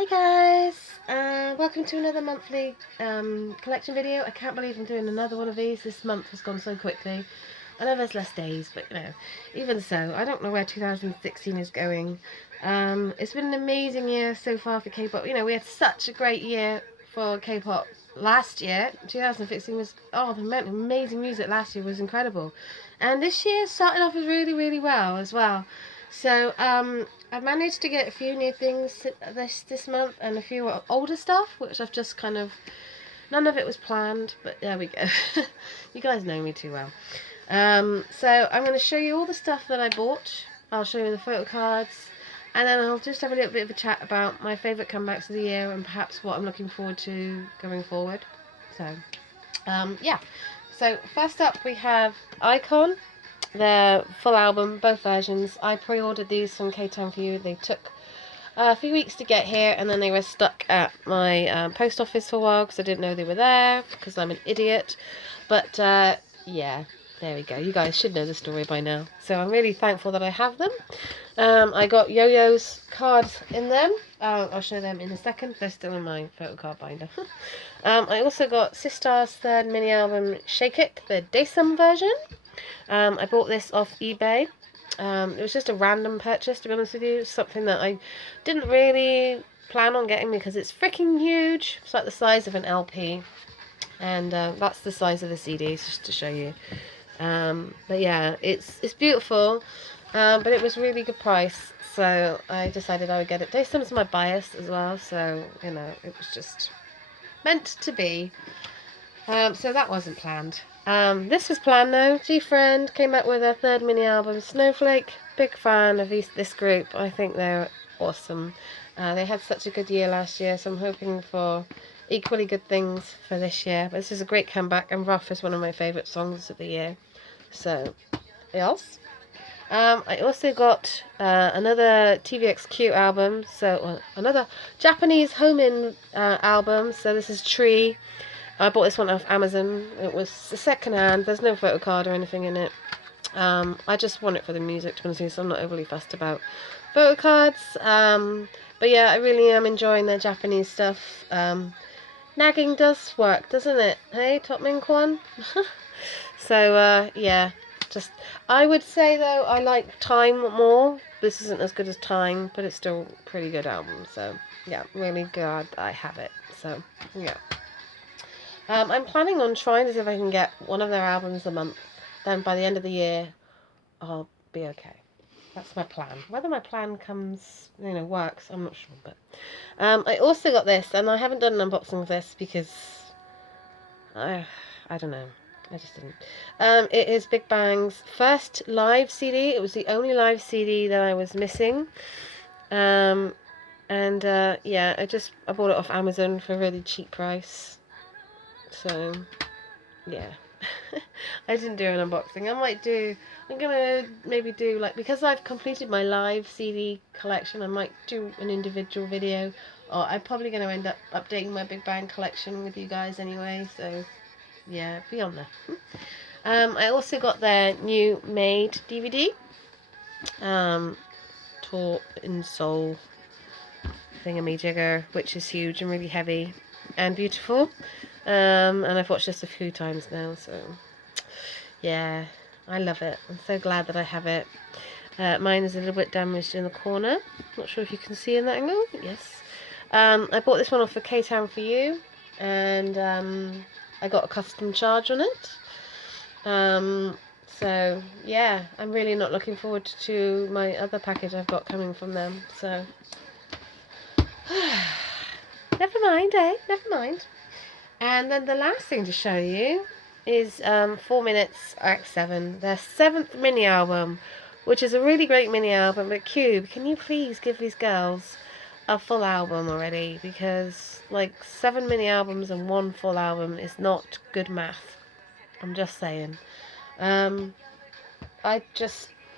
Hey guys, welcome to another monthly collection video. I can't believe I'm doing another one of these. This month has gone so quickly. I know there's less days, but even so, I don't know where 2016 is going. It's been an amazing year so far for K-pop. We had such a great year for K-pop last year. 2016 was, the amount of amazing music last year was incredible. And this year started off really, really well as well. So, I've managed to get a few new things this month and a few older stuff, which I've just kind of, none of it was planned, but there we go. You guys know me too well. So I'm going to show you all the stuff that I bought. I'll show you the photo cards, and then I'll just have a little bit of a chat about my favourite comebacks of the year and perhaps what I'm looking forward to going forward. So, yeah. So first up we have Icon. Their full album, both versions. I pre-ordered these from K-Town For You. They took a few weeks to get here, and then they were stuck at my post office for a while because I didn't know they were there because I'm an idiot. But yeah, there we go. You guys should know the story by now. So I'm really thankful that I have them. I got Yo-Yo's cards in them. I'll show them in a second. They're still in my photo card binder. I also got Sistar's third mini album, Shake It, the Daesum version. I bought this off eBay. It was just a random purchase, to be honest with you. Something that I didn't really plan on getting because it's freaking huge. It's like the size of an LP. And that's the size of the CD, just to show you. But yeah, it's beautiful. But it was really good price. So I decided I would get it. Daesum's my bias as well. So, it was just meant to be. So that wasn't planned. This was planned though. G-Friend came out with their third mini album, Snowflake. Big fan of this group. I think they're awesome. They had such a good year last year, so I'm hoping for equally good things for this year. But this is a great comeback, and Rough is one of my favourite songs of the year. So, else. I also got another TVXQ album, so another Japanese Homin album. So this is Tree. I bought this one off Amazon. It was second hand. There's no photo card or anything in it. I just want it for the music, to be honest, so I'm not overly fussed about photo cards. But yeah, I really am enjoying their Japanese stuff. Nagging does work, doesn't it? Hey, Taemin Kwan? So, yeah. I would say, though, I like Time more. This isn't as good as Time, but it's still a pretty good album. So, yeah, really glad I have it. So, yeah. I'm planning on trying to see if I can get one of their albums a month. Then by the end of the year, I'll be okay. That's my plan. Whether my plan works, I'm not sure. But I also got this, and I haven't done an unboxing of this because I don't know. I just didn't. It is Big Bang's first live CD. It was the only live CD that I was missing. Yeah, I bought it off Amazon for a really cheap price. So, yeah. I didn't do an unboxing. I'm gonna maybe do, because I've completed my live CD collection, I might do an individual video. Or I'm probably going to end up updating my Big Bang collection with you guys anyway. So, yeah, be on there. I also got their new Made DVD. Taught in Soul thingamajigger, which is huge and really heavy and beautiful. And I've watched this a few times now, so yeah, I love it. I'm so glad that I have it. Mine is a little bit damaged in the corner. Not sure if you can see in that angle. Yes. I bought this one off for K-Town For You, and I got a custom charge on it. So yeah, I'm really not looking forward to my other package I've got coming from them. So never mind, Never mind. And then the last thing to show you is 4 Minutes Act 7, their 7th mini album, which is a really great mini album. But Cube, can you please give these girls a full album already? Because 7 mini albums and 1 full album is not good math. I'm just saying. I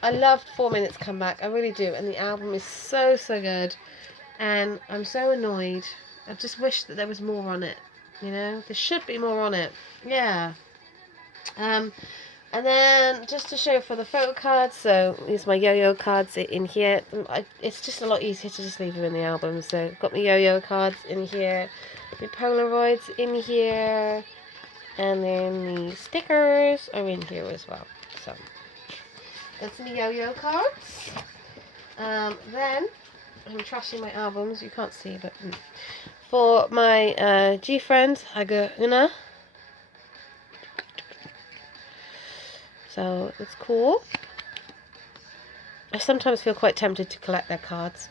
loved 4 Minutes Comeback. I really do. And the album is so, so good. And I'm so annoyed. I just wish that there was more on it. There should be more on it. Yeah. And then just to show for the photo cards, so these are my yo-yo cards in here. It's just a lot easier to just leave them in the album. So I've got my yo-yo cards in here, my Polaroids in here, and then the stickers are in here as well. So that's my yo-yo cards. Then I'm trashing my albums. You can't see, but for my G friends, I got Una. So it's cool. I sometimes feel quite tempted to collect their cards.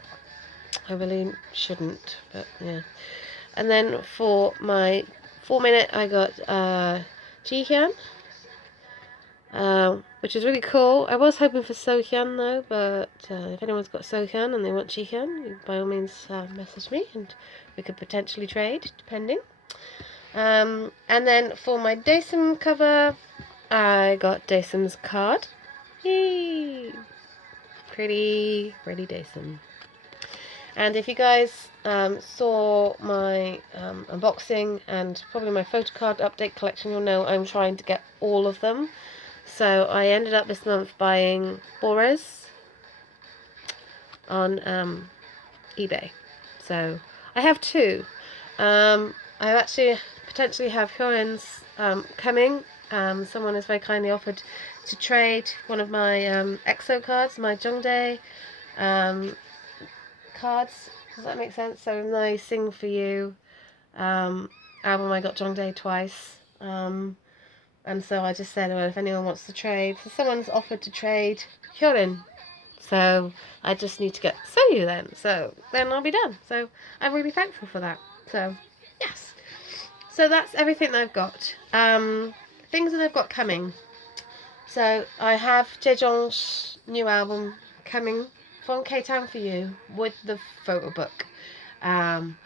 I really shouldn't, but yeah. And then for my 4-minute, I got Jaejoong, which is really cool. I was hoping for Sohyun though, but if anyone's got Sohyun and they want Jaejoong, by all means message me and we could potentially trade, depending. And then for my Daesum cover, I got Daesum's card. Yay! Pretty Daesum. And if you guys saw my unboxing and probably my photo card update collection, you'll know I'm trying to get all of them. So I ended up this month buying Boris on eBay. So I have 2. I actually potentially have Hyun's coming. Someone has very kindly offered to trade one of my EXO cards, my Jongdae cards. Does that make sense? So my Sing For You album, I got Jongdae twice. And so I just said, well, if anyone wants to trade. So someone's offered to trade Hyun. So I just need to get Soyu then. So then I'll be done. So I'm really thankful for that. So yes. So that's everything that I've got. Things that I've got coming. So I have Jaejoong's new album coming from K-Town For You with the photo book. I'm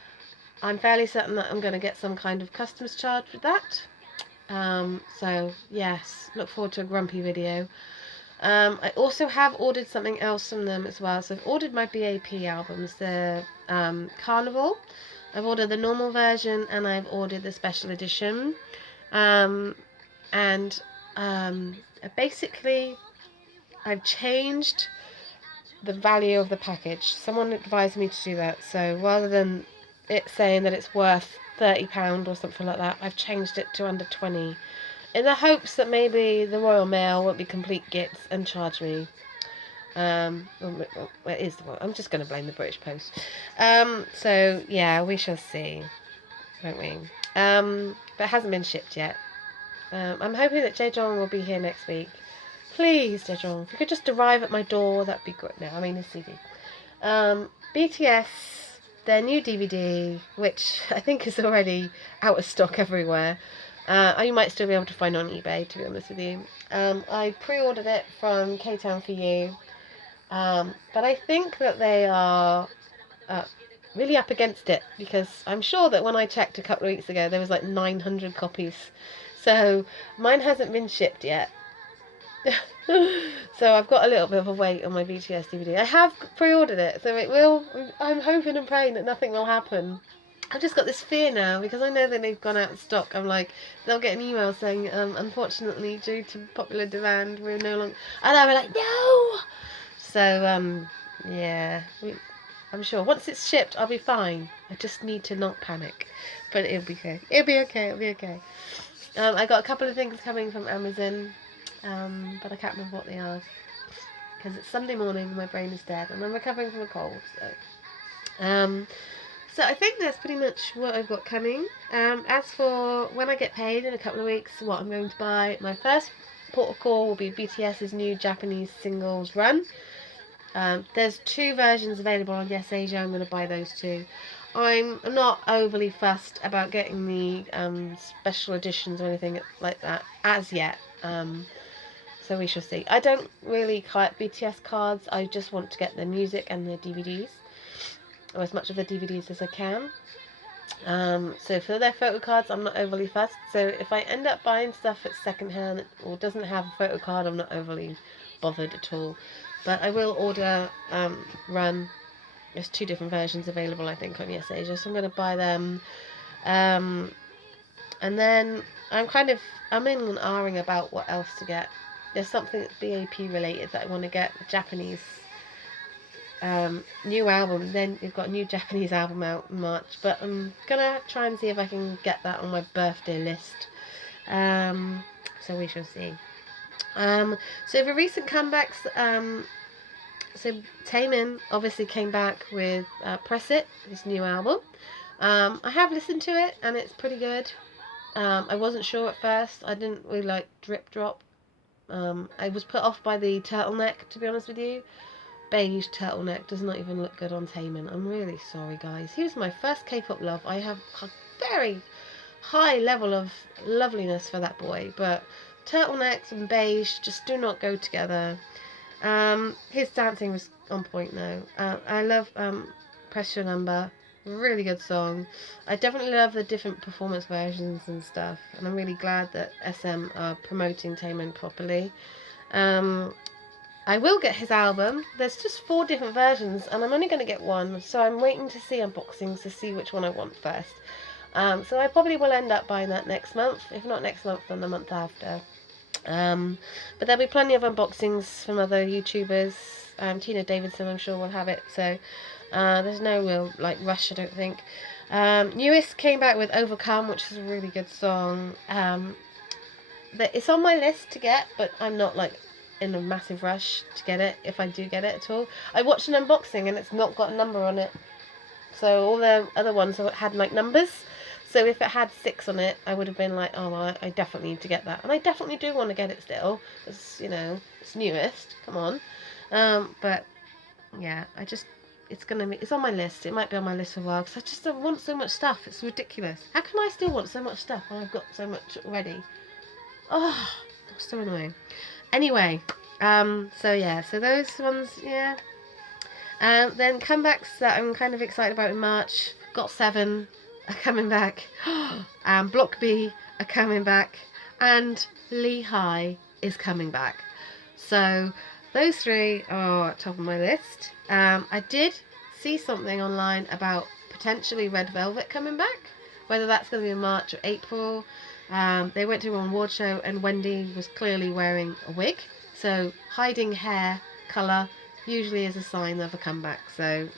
fairly certain that I'm going to get some kind of customs charge with that. So yes, look forward to a grumpy video. I also have ordered something else from them as well. So I've ordered my B.A.P albums, the Carnival. I've ordered the normal version and I've ordered the special edition. Basically I've changed the value of the package. Someone advised me to do that. So rather than it saying that it's worth £30 or something like that, I've changed it to under 20 in the hopes that maybe the Royal Mail won't be complete gits and charge me. I'm just going to blame the British Post. So yeah, we shall see, won't we? But it hasn't been shipped yet. I'm hoping that Jaejoong will be here next week. Please, Jaejoong, if you could just arrive at my door, that'd be great. No, I mean the CD. BTS, their new DVD, which I think is already out of stock everywhere. You might still be able to find on eBay, to be honest with you. I pre-ordered it from K-Town For You. But I think that they are really up against it, because I'm sure that when I checked a couple of weeks ago, there was like 900 copies. So mine hasn't been shipped yet. So I've got a little bit of a wait on my BTS DVD. I have pre-ordered it, so it will. I'm hoping and praying that nothing will happen. I've just got this fear now, because I know that they've gone out of stock. I'm like, they'll get an email saying, unfortunately, due to popular demand, we're no longer... And I'll be like, no! So, yeah, I'm sure once it's shipped, I'll be fine. I just need to not panic. But it'll be okay. It'll be okay. It'll be okay. I got a couple of things coming from Amazon, but I can't remember what they are, because it's Sunday morning and my brain is dead, and I'm recovering from a cold. So I think that's pretty much what I've got coming. As for when I get paid in a couple of weeks, what I'm going to buy, my first port of call will be BTS's new Japanese singles run. There's 2 versions available on Yes Asia. I'm going to buy those 2. I'm not overly fussed about getting the special editions or anything like that as yet. So we shall see. I don't really collect BTS cards. I just want to get their music and their DVDs, or as much of the DVDs as I can. So for their photo cards, I'm not overly fussed. So if I end up buying stuff that's secondhand or doesn't have a photo card, I'm not overly bothered at all. But I will order Run. There's 2 different versions available, I think, on Yes Asia, so I'm going to buy them. And then I'm in and ahhing about what else to get. there's something that's B.A.P related that I want to get, Japanese new album. Then you've got a new Japanese album out in March, but I'm gonna try and see if I can get that on my birthday list. So we shall see. So for recent comebacks, so Taemin obviously came back with Press It, his new album. I have listened to it and it's pretty good. I wasn't sure at first. I didn't really like Drip Drop. I was put off by the turtleneck, to be honest with you. Beige turtleneck does not even look good on Taemin. I'm really sorry, guys. He was my first K-pop love. I have a very high level of loveliness for that boy, but turtlenecks and beige just do not go together. His dancing was on point though. I love Press Your Number. Really good song. I definitely love the different performance versions and stuff, and I'm really glad that SM are promoting Taemin properly. I will get his album. There's just 4 different versions, and I'm only going to get one, so I'm waiting to see unboxings to see which one I want first. So I probably will end up buying that next month. If not next month, then the month after. But there'll be plenty of unboxings from other YouTubers. Tina Davidson, I'm sure, will have it. So there's no real rush, I don't think. Newest came back with Overcome, which is a really good song. It's on my list to get, but I'm not in a massive rush to get it, if I do get it at all. I watched an unboxing and it's not got a number on it. So all the other ones had numbers. So if it had 6 on it, I would have been like, oh, well, I definitely need to get that. And I definitely do want to get it still. It's, it's newest. Come on. But, yeah, it's on my list. It might be on my list for a while because I just don't want so much stuff. It's ridiculous. How can I still want so much stuff when I've got so much already? Oh, that's so annoying. Anyway, so those ones, yeah. Then comebacks that I'm kind of excited about in March. GOT7 are coming back. Block B are coming back. And Lee High is coming back. So those 3 are at top of my list. I did see something online about potentially Red Velvet coming back. Whether that's going to be in March or April. They went to an award show and Wendy was clearly wearing a wig. So hiding hair colour usually is a sign of a comeback. So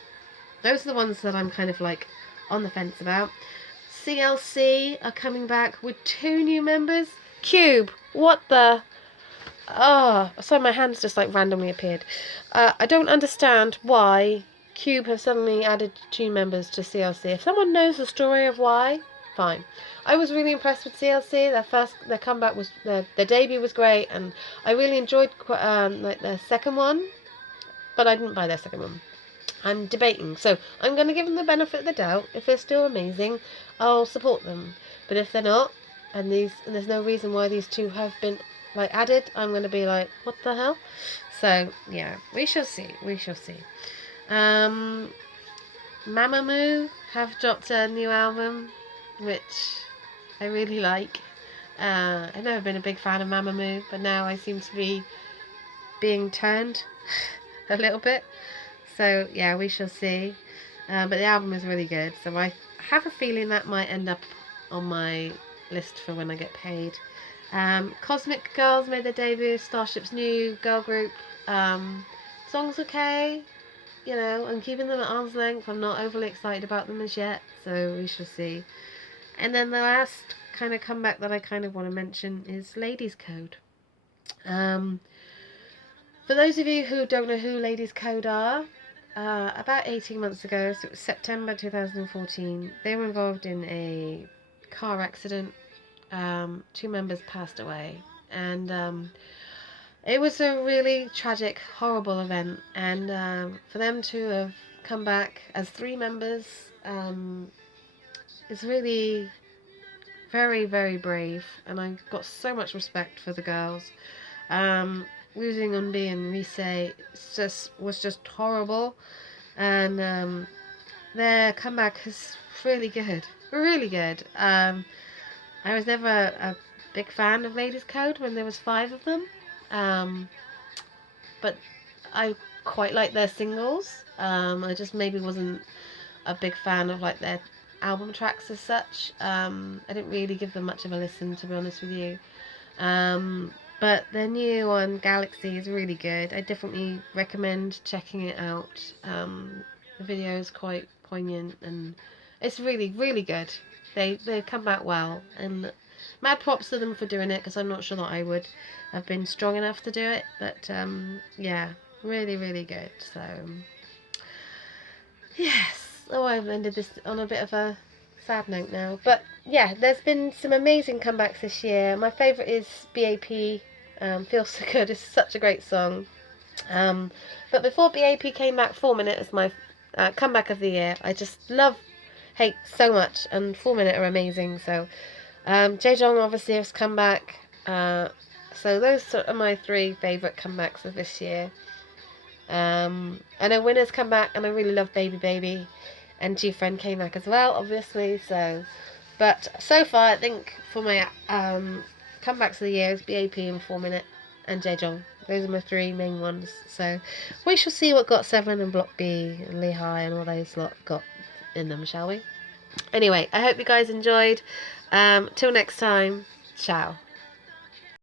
those are the ones that I'm kind of on the fence about. CLC are coming back with 2 new members. Cube, what the... Oh, sorry, my hands just randomly appeared. I don't understand why Cube have suddenly added 2 members to CLC. If someone knows the story of why, fine. I was really impressed with CLC. Their comeback was their debut was great, and I really enjoyed their second one, but I didn't buy their second one. I'm debating, so I'm going to give them the benefit of the doubt. If they're still amazing, I'll support them. But if they're not, and there's no reason why these 2 have been added, I'm going to be like, what the hell? So yeah, we shall see. We shall see. Mamamoo have dropped a new album, which I really like. I've never been a big fan of Mamamoo, but now I seem to be being turned a little bit. So yeah, we shall see. But the album is really good, so I have a feeling that might end up on my list for when I get paid. Cosmic Girls made their debut, Starship's new girl group. Song's okay. I'm keeping them at arm's length. I'm not overly excited about them as yet, so we shall see. And then the last kind of comeback that I kind of want to mention is Ladies Code. For those of you who don't know who Ladies Code are, about 18 months ago, so it was September 2014, they were involved in a car accident. 2 members passed away, and it was a really tragic, horrible event, and for them to have come back as 3 members is really very, very brave, and I've got so much respect for the girls. Losing Eunbi and Rise was just horrible, and their comeback is really good, really good. I was never a big fan of Ladies Code when there was 5 of them, but I quite like their singles. I just maybe wasn't a big fan of their album tracks as such. I didn't really give them much of a listen, to be honest with you. But their new one, Galaxy, is really good. I definitely recommend checking it out. The video is quite poignant and it's really, really good. They come back well, and mad props to them for doing it, because I'm not sure that I would have been strong enough to do it. But yeah, really, really good. So yes. Oh, I've ended this on a bit of a sad note now. But yeah, there's been some amazing comebacks this year. My favourite is B.A.P. Feels So Good. It's such a great song. But before B.A.P. came back, 4 Minute was my comeback of the year. I just love Hate so much, and 4 Minute are amazing. So Jaejoong obviously has come back. So those are my three favourite comebacks of this year. I know Winner's come back, and I really love Baby Baby, and G-Friend came back as well, obviously. So, but so far, I think for my comebacks of the year is B.A.P. and 4 Minute and Jaejoong. Those are my three main ones. So we shall see what GOT7 and Block B and Lehigh and all those lot got in them, shall we? Anyway, I hope you guys enjoyed. Till next time, ciao.